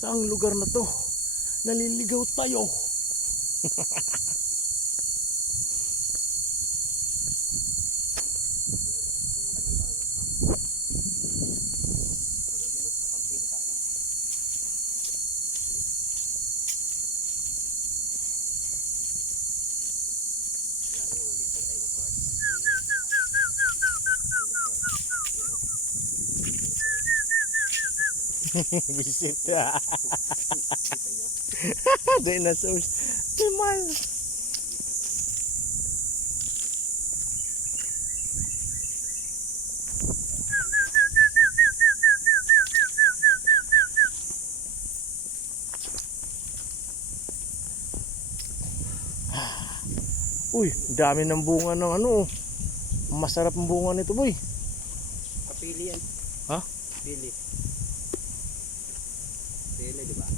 Saang lugar na to? Naliligaw tayo. Visit ya. Dinosaurs. Timan. Uy, dami ng bunga ng ano. Masarap ang bunga nito, boy. Kapili yan. Ha? Pili. Pili, di ba?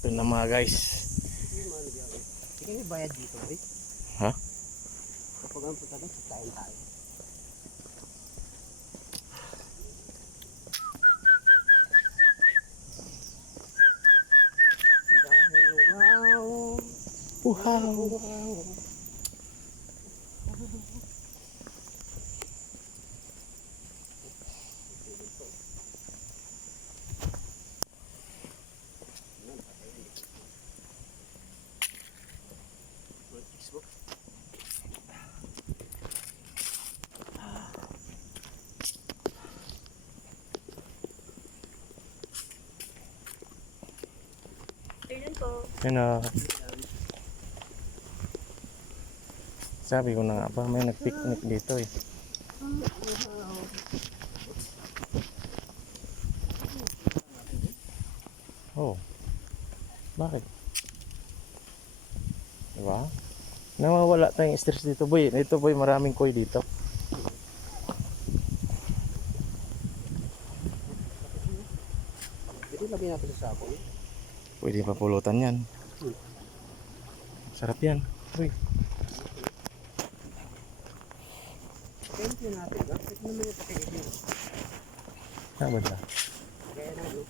Ito na mga guys. Hindi kami bayad dito, boy. Ha? Kapag ang punta doon, kain tayo. Wow. Yan na. Sabi ko na nga ba, may nag-picnic dito eh. Oh. Bakit? Diba? Nawawala tayong stress dito, boy. Dito, boy, maraming koi dito. Pwede lagyan natin sa sako. Pwede pa pulutan yan. Sarap yan. Boy. Thank you natin. Bakit naman yung patigil yun? Saan ba siya? Kaya na, no?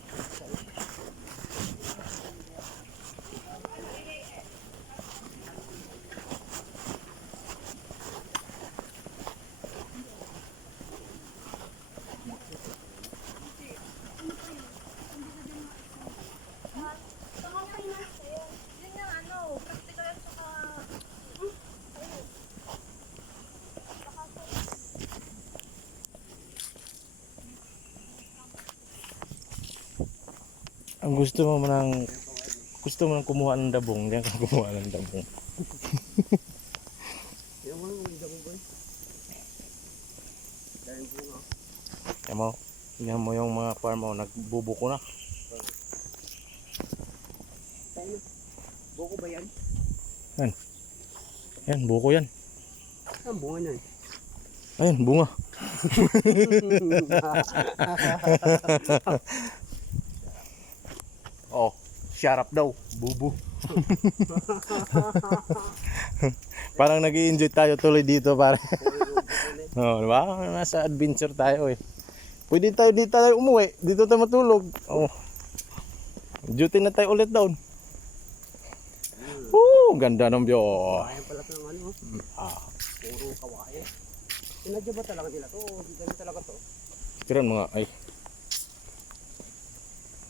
Ang gusto mo nang kumuha ng dabong, diyan ka kumuha ng dabong. Yung mga damo, boy. Dahil bunga. Tingnan mo yung mga farm mo, nagbubuko na. Tayo. Buko ba yan? Yan, buko yan. Ang bunga na. Ayun, bunga. Oh, shut up daw, bubu. Parang nag-i-enjoy tayo tuloy dito, pare. Oh, diba? Nasa adventure tayo eh. Pwede tayo dito tayo umuwi, dito tayo matulog. Oh. Duty na tayo ulit doon. Ganda ng view. Kawayan pala ito ng ano. Puro kawayan. Sinadya ba talaga nila to? Hindi ganun talaga to. Tiran mga ay.